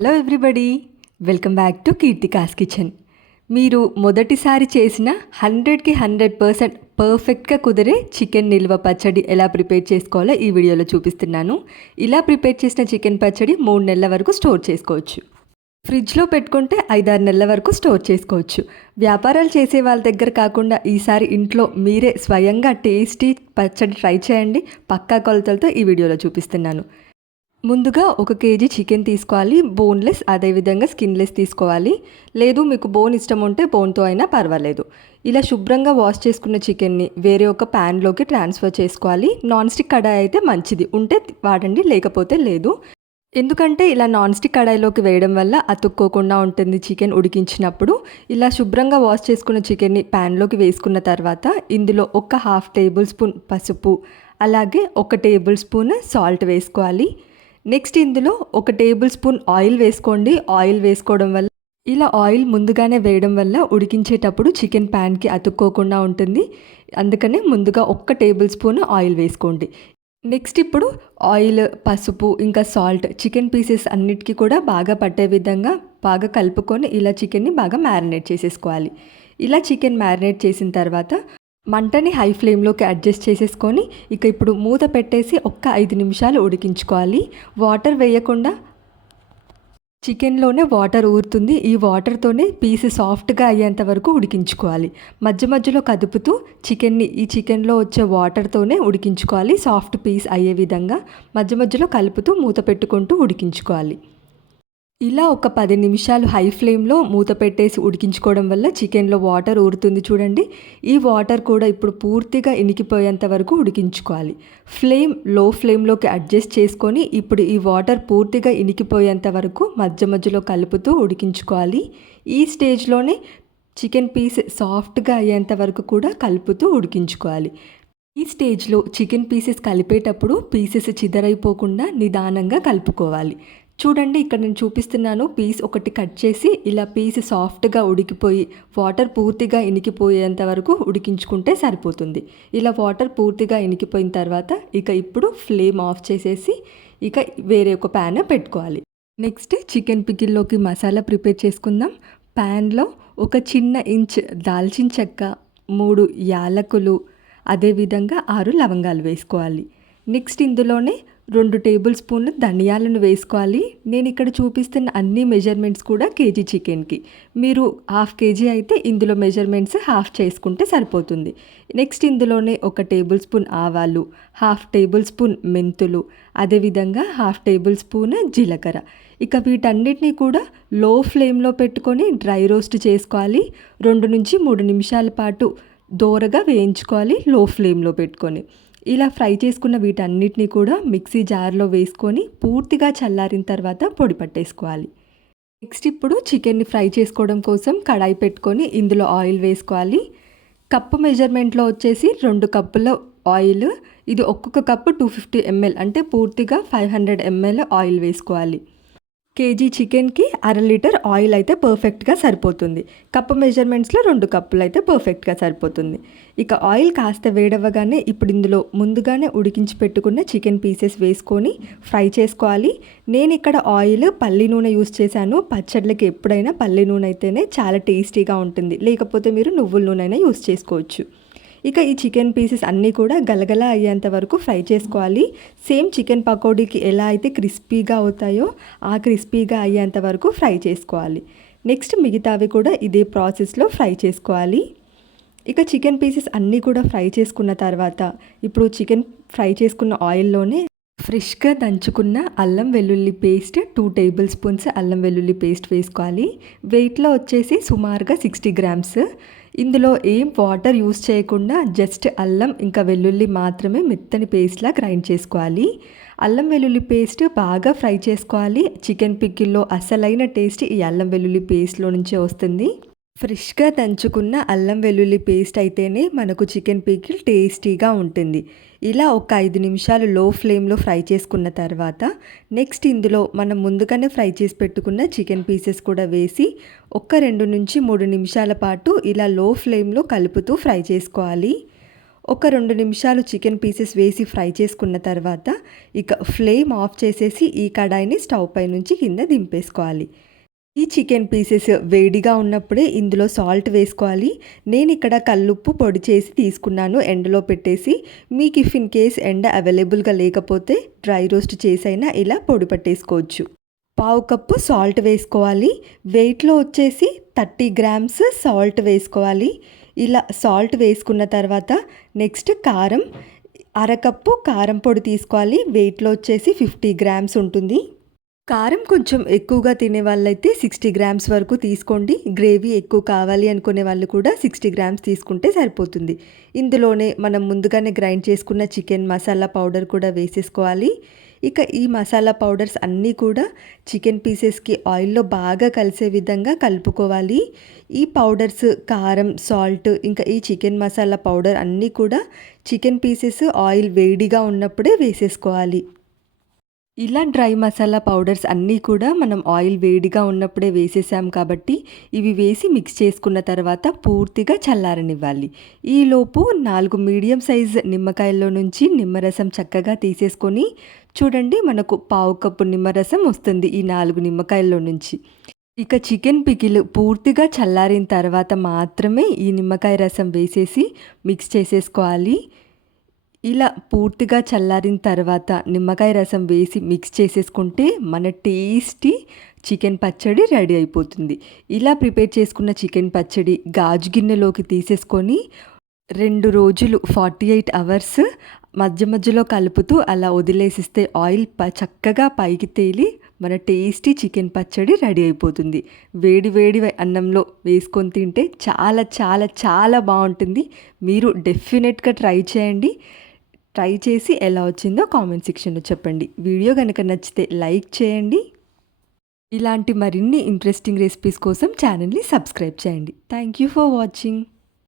Hello everybody, welcome back to Keerthika's kitchen. మీరు మొదటిసారి చేసిన 100కి 100% పర్ఫెక్ట్గా కుదిరే చికెన్ నిల్వ పచ్చడి ఎలా ప్రిపేర్ చేసుకోవాలో ఈ వీడియోలో చూపిస్తున్నాను. ఇలా ప్రిపేర్ చేసిన చికెన్ పచ్చడి 3 నెలల వరకు స్టోర్ చేసుకోవచ్చు. ఫ్రిడ్జ్లో పెట్టుకుంటే 5-6 నెలల వరకు స్టోర్ చేసుకోవచ్చు. వ్యాపారాలు చేసే వాళ్ళ దగ్గర కాకుండా ఈసారి ఇంట్లో మీరే స్వయంగా టేస్టీ పచ్చడి ట్రై చేయండి. పక్కా కొలతలతో ఈ వీడియోలో చూపిస్తున్నాను. ముందుగా 1 కేజీ చికెన్ తీసుకోవాలి. బోన్లెస్, అదేవిధంగా స్కిన్లెస్ తీసుకోవాలి. లేదు మీకు బోన్ ఇష్టం ఉంటే బోన్తో అయినా పర్వాలేదు. ఇలా శుభ్రంగా వాష్ చేసుకున్న చికెన్ని వేరే ఒక ప్యాన్లోకి ట్రాన్స్ఫర్ చేసుకోవాలి. నాన్ స్టిక్ కడాయి అయితే మంచిది, ఉంటే వాడండి, లేకపోతే లేదు. ఎందుకంటే ఇలా నాన్ స్టిక్ కడాయిలోకి వేయడం వల్ల అతుక్కోకుండా ఉంటుంది చికెన్ ఉడికించినప్పుడు. ఇలా శుభ్రంగా వాష్ చేసుకున్న చికెన్ని ప్యాన్లోకి వేసుకున్న తర్వాత ఇందులో ఒక 1/2 టేబుల్ స్పూన్ పసుపు, అలాగే 1 టేబుల్ స్పూన్ సాల్ట్ వేసుకోవాలి. నెక్స్ట్ ఇందులో 1 టేబుల్ స్పూన్ ఆయిల్ వేసుకోండి. ఆయిల్ వేసుకోవడం వల్ల, ఇలా ఆయిల్ ముందుగానే వేయడం వల్ల ఉడికించేటప్పుడు చికెన్ ప్యాన్కి అతుక్కోకుండా ఉంటుంది. అందుకనే ముందుగా 1 టేబుల్ స్పూన్ ఆయిల్ వేసుకోండి. నెక్స్ట్ ఇప్పుడు ఆయిల్, పసుపు, ఇంకా సాల్ట్ చికెన్ పీసెస్ అన్నిటికీ కూడా బాగా పట్టే విధంగా బాగా కలుపుకొని ఇలా చికెన్ని బాగా మ్యారినేట్ చేసేసుకోవాలి. ఇలా చికెన్ మ్యారినేట్ చేసిన తర్వాత మంటని హై ఫ్లేమ్లోకి అడ్జస్ట్ చేసేసుకొని ఇప్పుడు మూత పెట్టేసి 5 నిమిషాలు ఉడికించుకోవాలి. వాటర్ వేయకుండా, చికెన్లోనే వాటర్ ఊరుతుంది. ఈ వాటర్తోనే పీస్ సాఫ్ట్గా అయ్యేంత వరకు ఉడికించుకోవాలి. మధ్య మధ్యలో కదుపుతూ చికెన్ని ఈ చికెన్లో వచ్చే వాటర్తోనే ఉడికించుకోవాలి. సాఫ్ట్ పీస్ అయ్యే విధంగా మధ్య మధ్యలో కలుపుతూ మూత పెట్టుకుంటూ ఉడికించుకోవాలి. ఇలా ఒక 10 నిమిషాలు హై ఫ్లేమ్లో మూత పెట్టేసి ఉడికించుకోవడం వల్ల చికెన్లో వాటర్ ఊరుతుంది చూడండి. ఈ వాటర్ కూడా ఇప్పుడు పూర్తిగా ఇనికిపోయేంత వరకు ఉడికించుకోవాలి. ఫ్లేమ్ లో ఫ్లేమ్లోకి అడ్జస్ట్ చేసుకొని ఇప్పుడు ఈ వాటర్ పూర్తిగా ఇనికిపోయేంత వరకు మధ్య మధ్యలో కలుపుతూ ఉడికించుకోవాలి. ఈ స్టేజ్లోనే చికెన్ పీస్ సాఫ్ట్గా అయ్యేంత వరకు కూడా కలుపుతూ ఉడికించుకోవాలి. ఈ స్టేజ్లో చికెన్ పీసెస్ కలిపేటప్పుడు పీసెస్ చిదరైపోకుండా నిదానంగా కలుపుకోవాలి. చూడండి, ఇక్కడ నేను చూపిస్తున్నాను. పీస్ ఒకటి కట్ చేసి ఇలా పీస్ సాఫ్ట్గా ఉడికిపోయి వాటర్ పూర్తిగా ఇనికిపోయేంత వరకు ఉడికించుకుంటే సరిపోతుంది. ఇలా వాటర్ పూర్తిగా ఇనికిపోయిన తర్వాత ఇప్పుడు ఫ్లేమ్ ఆఫ్ చేసేసి వేరే ఒక ప్యాన్ పెట్టుకోవాలి. నెక్స్ట్ చికెన్ పికిల్లోకి మసాలా ప్రిపేర్ చేసుకుందాం. ప్యాన్లో ఒక చిన్న ఇంచ్ దాల్చిన చెక్క, 3 యాలకులు, అదేవిధంగా 6 లవంగాలు వేసుకోవాలి. నెక్స్ట్ ఇందులోనే 2 టేబుల్ స్పూన్లు ధనియాలను వేసుకోవాలి. నేను ఇక్కడ చూపిస్తున్న అన్ని మెజర్మెంట్స్ కూడా కేజీ చికెన్కి. మీరు 1/2 కేజీ అయితే ఇందులో మెజర్మెంట్స్ హాఫ్ చేసుకుంటే సరిపోతుంది. నెక్స్ట్ ఇందులోనే 1 టేబుల్ స్పూన్ ఆవాలు, 1/2 టేబుల్ స్పూన్ మెంతులు, అదేవిధంగా 1/2 టేబుల్ స్పూన్ జీలకర్ర. వీటన్నిటిని కూడా లో ఫ్లేమ్లో పెట్టుకొని డ్రై రోస్ట్ చేసుకోవాలి. 2 నుంచి 3 నిమిషాల పాటు దోరగా వేయించుకోవాలి లో ఫ్లేమ్లో పెట్టుకొని. ఇలా ఫ్రై చేసుకున్న వీటన్నిటిని కూడా మిక్సీ జార్లో వేసుకొని పూర్తిగా చల్లారిన తర్వాత పొడి పట్టేసుకోవాలి. నెక్స్ట్ ఇప్పుడు చికెన్ని ఫ్రై చేసుకోవడం కోసం కడాయి పెట్టుకొని ఇందులో ఆయిల్ వేసుకోవాలి. కప్పు మెజర్మెంట్లో వచ్చేసి 2 కప్పుల ఆయిల్. ఇది ఒక్కొక్క కప్పు 250 ml, అంటే పూర్తిగా 500 ml ఆయిల్ వేసుకోవాలి. కేజీ చికెన్కి 1/2 లీటర్ ఆయిల్ అయితే పర్ఫెక్ట్గా సరిపోతుంది. కప్పు మెజర్మెంట్స్లో 2 కప్పులు అయితే పర్ఫెక్ట్గా సరిపోతుంది. ఆయిల్ కాస్త వేడవ్వగానే ఇప్పుడు ఇందులో ముందుగానే ఉడికించి పెట్టుకున్న చికెన్ పీసెస్ వేసుకొని ఫ్రై చేసుకోవాలి. నేను ఇక్కడ ఆయిల్ పల్లి నూనె యూస్ చేశాను. పచ్చళ్ళకి ఎప్పుడైనా పల్లి నూనె అయితేనే చాలా టేస్టీగా ఉంటుంది, లేకపోతే మీరు నువ్వుల నూనె అయినా యూస్ చేసుకోవచ్చు. ఈ చికెన్ పీసెస్ అన్నీ కూడా గలగలా అయ్యేంత వరకు ఫ్రై చేసుకోవాలి. సేమ్ చికెన్ పకోడీకి ఎలా అయితే క్రిస్పీగా అవుతాయో ఆ క్రిస్పీగా అయ్యేంత వరకు ఫ్రై చేసుకోవాలి. నెక్స్ట్ మిగతావి కూడా ఇదే ప్రాసెస్లో ఫ్రై చేసుకోవాలి. చికెన్ పీసెస్ అన్నీ కూడా ఫ్రై చేసుకున్న తర్వాత ఇప్పుడు చికెన్ ఫ్రై చేసుకున్న ఆయిల్లోనే ఫ్రెష్గా దంచుకున్న అల్లం వెల్లుల్లి పేస్ట్ 2 టేబుల్ స్పూన్స్ అల్లం వెల్లుల్లి పేస్ట్ వేసుకోవాలి. వెయిట్లో వచ్చేసి సుమారుగా 60 గ్రామ్స్. ఇందులో ఏం వాటర్ యూస్ చేయకుండా జస్ట్ అల్లం ఇంకా వెల్లుల్లి మాత్రమే మెత్తని పేస్ట్లా గ్రైండ్ చేసుకోవాలి. అల్లం వెల్లుల్లి పేస్ట్ బాగా ఫ్రై చేసుకోవాలి. చికెన్ పికిల్లో అసలైన టేస్ట్ ఈ అల్లం వెల్లుల్లి పేస్ట్లో నుంచే వస్తుంది. ఫ్రెష్గా దంచుకున్న అల్లం వెల్లుల్లి పేస్ట్ అయితేనే మనకు చికెన్ పికిల్ టేస్టీగా ఉంటుంది. ఇలా ఒక 5 నిమిషాలు లో ఫ్లేమ్లో ఫ్రై చేసుకున్న తర్వాత నెక్స్ట్ ఇందులో మనం ముందుగానే ఫ్రై చేసి పెట్టుకున్న చికెన్ పీసెస్ కూడా వేసి 2 నుంచి 3 నిమిషాల పాటు ఇలా లో ఫ్లేమ్లో కలుపుతూ ఫ్రై చేసుకోవాలి. ఒక 2 నిమిషాలు చికెన్ పీసెస్ వేసి ఫ్రై చేసుకున్న తర్వాత ఇక ఫ్లేమ్ ఆఫ్ చేసేసి ఈ కడాయిని స్టవ్ పై నుంచి కింద దింపేసుకోవాలి. ఈ చికెన్ పీసెస్ వేడిగా ఉన్నప్పుడే ఇందులో సాల్ట్ వేసుకోవాలి. నేను ఇక్కడ కల్లుప్పు పొడి చేసి తీసుకున్నాను ఎండలో పెట్టేసి. మీకు ఇఫ్ ఇన్ కేస్ ఎండ అవైలబుల్గా లేకపోతే డ్రై రోస్ట్ చేసైనా ఇలా పొడి పట్టేసుకోవచ్చు. పావు కప్పు సాల్ట్ వేసుకోవాలి. వెయిట్లో వచ్చేసి 30 గ్రామ్స్ సాల్ట్ వేసుకోవాలి. ఇలా సాల్ట్ వేసుకున్న తర్వాత నెక్స్ట్ కారం, అరకప్పు కారం పొడి తీసుకోవాలి. వెయిట్లో వచ్చేసి 50 గ్రామ్స్ ఉంటుంది. కారం కొంచెం ఎక్కువగా తినే వాళ్ళైతే 60 గ్రామ్స్ వరకు తీసుకోండి. గ్రేవీ ఎక్కువ కావాలి అనుకునే వాళ్ళు కూడా 60 గ్రామ్స్ తీసుకుంటే సరిపోతుంది. ఇందులోనే మనం ముందుగానే గ్రైండ్ చేసుకున్న చికెన్ మసాలా పౌడర్ కూడా వేసేసుకోవాలి. ఇక ఈ మసాలా పౌడర్స్ అన్నీ కూడా చికెన్ పీసెస్కి ఆయిల్లో బాగా కలిసే విధంగా కలుపుకోవాలి. ఈ పౌడర్స్ కారం, సాల్ట్ ఇంకా ఈ చికెన్ మసాలా పౌడర్ అన్నీ కూడా చికెన్ పీసెస్ ఆయిల్ వేడిగా ఉన్నప్పుడే వేసేసుకోవాలి. ఇలా డ్రై మసాలా పౌడర్స్ అన్నీ కూడా మనం ఆయిల్ వేడిగా ఉన్నప్పుడే వేసేసాం కాబట్టి ఇవి వేసి మిక్స్ చేసుకున్న తర్వాత పూర్తిగా చల్లారనివ్వాలి. ఈలోపు 4 మీడియం సైజ్ నిమ్మకాయల్లో నుంచి నిమ్మరసం చక్కగా తీసేసుకొని చూడండి, మనకు పావు కప్పు నిమ్మరసం వస్తుంది ఈ 4 నిమ్మకాయల్లో నుంచి. ఇక చికెన్ పికిల్ పూర్తిగా చల్లారిన తర్వాత మాత్రమే ఈ నిమ్మకాయ రసం వేసేసి మిక్స్ చేసేసుకోవాలి. ఇలా పూర్తిగా చల్లారిన తర్వాత నిమ్మకాయ రసం వేసి మిక్స్ చేసేసుకుంటే మన టేస్టీ చికెన్ పచ్చడి రెడీ అయిపోతుంది. ఇలా ప్రిపేర్ చేసుకున్న చికెన్ పచ్చడి గాజు గిన్నెలోకి తీసేసుకొని 2 రోజులు 48 అవర్స్ మధ్య మధ్యలో కలుపుతూ అలా వదిలేసిస్తే ఆయిల్ చక్కగా పైకి తేలి మన టేస్టీ చికెన్ పచ్చడి రెడీ అయిపోతుంది. వేడి వేడి అన్నంలో వేసుకొని తింటే చాలా చాలా చాలా బాగుంటుంది. మీరు డెఫినెట్గా ట్రై చేయండి. ట్రై చేసి ఎలా వచ్చిందో కామెంట్ సెక్షన్లో చెప్పండి. వీడియో కనుక నచ్చితే లైక్ చేయండి. ఇలాంటి మరిన్ని ఇంట్రెస్టింగ్ రెసిపీస్ కోసం ఛానల్ని సబ్స్క్రైబ్ చేయండి. Thank you for watching.